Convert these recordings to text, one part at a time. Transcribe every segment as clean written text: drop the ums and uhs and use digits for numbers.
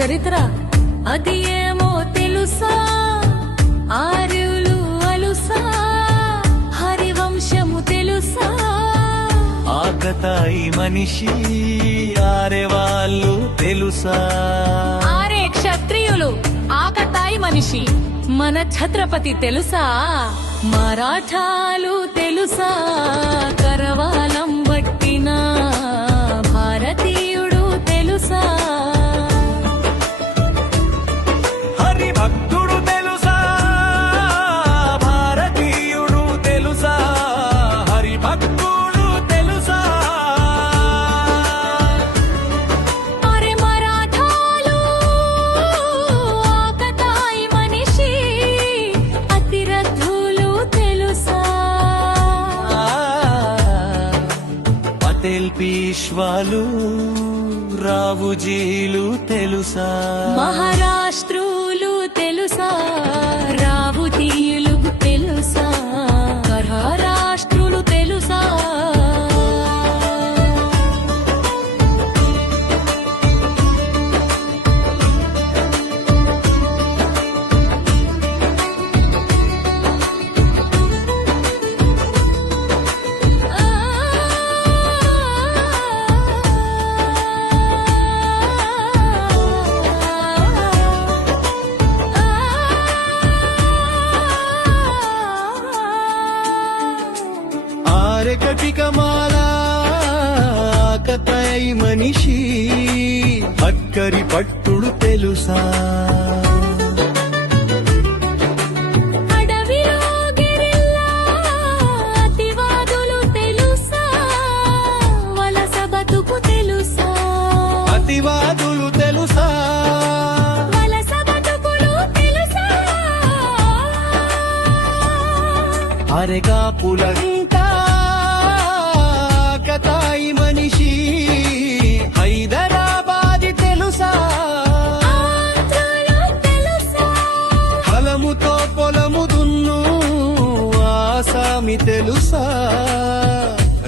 చరిత్ర అది ఏమో తెలుసా? ఆర్యులు అలుసా, హరివంశము తెలుసా? ఆకతాయి మనిషి ఆరేవాళ్ళు తెలుసా? ఆరే క్షత్రియులు, ఆకతాయి మనిషి మన ఛత్రపతి తెలుసా? మరాఠాలు తెలుసా? కరవాలం పట్టిన భారతీయుడు తెలుసా? హరిభక్తుడు తెలుసా? భారతీయుడు తెలుసా? హరిభక్తుడు తెలుసా? అరే మరాఠాలు ఆకతాయి మనిషి అతిరథులు తెలుసా? పటేల్ పీష్వాలు రావుజీలు తెలుసా? మహారాష్ట్రులు తెలుసా? రావుతీయులు తెలుసా? మహారాష్ట్రులు తెలుసా? ఆరెకటికమాల ఆకతాయి మనిషి అక్కరి పట్టుడు తెలుసా? అడవిలో గెరిల్లా అతివాదులు తెలుసా? వలస బతుకు తెలుసా? అతివాదులు తెలుసా? వలస బతుకులు తెలుసా? అరెకాపులంతా ఆకతాయి మనిషి హైదరాబాది తెలుసా? ఆంధ్రులు తెలుసా? ఫలముతో పొలము దున్ను ఆసామి తెలుసా?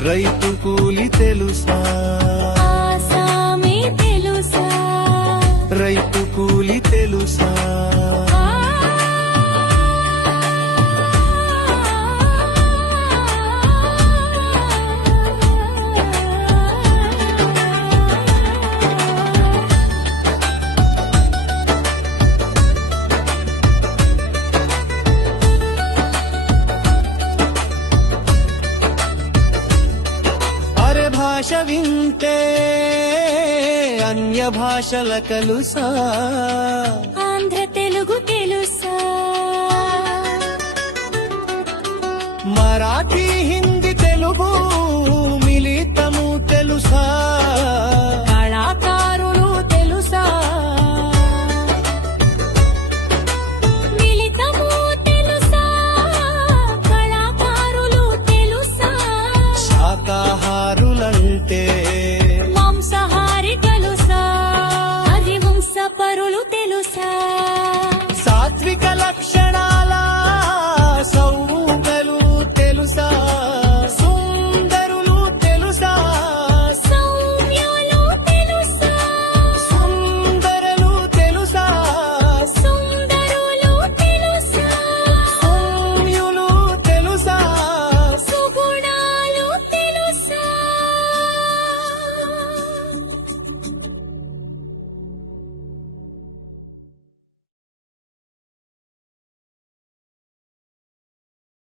రైతు కూలి తెలుసా? ఆసామి తెలుసా? రైతు కూలి తెలుసా? అరే భాష వింటే అన్య భాషల కలుసా? ఆంధ్ర తెలుగు తెలుసా? మరాఠీ హిందీ తెలుగు మిళితము తెలుసా?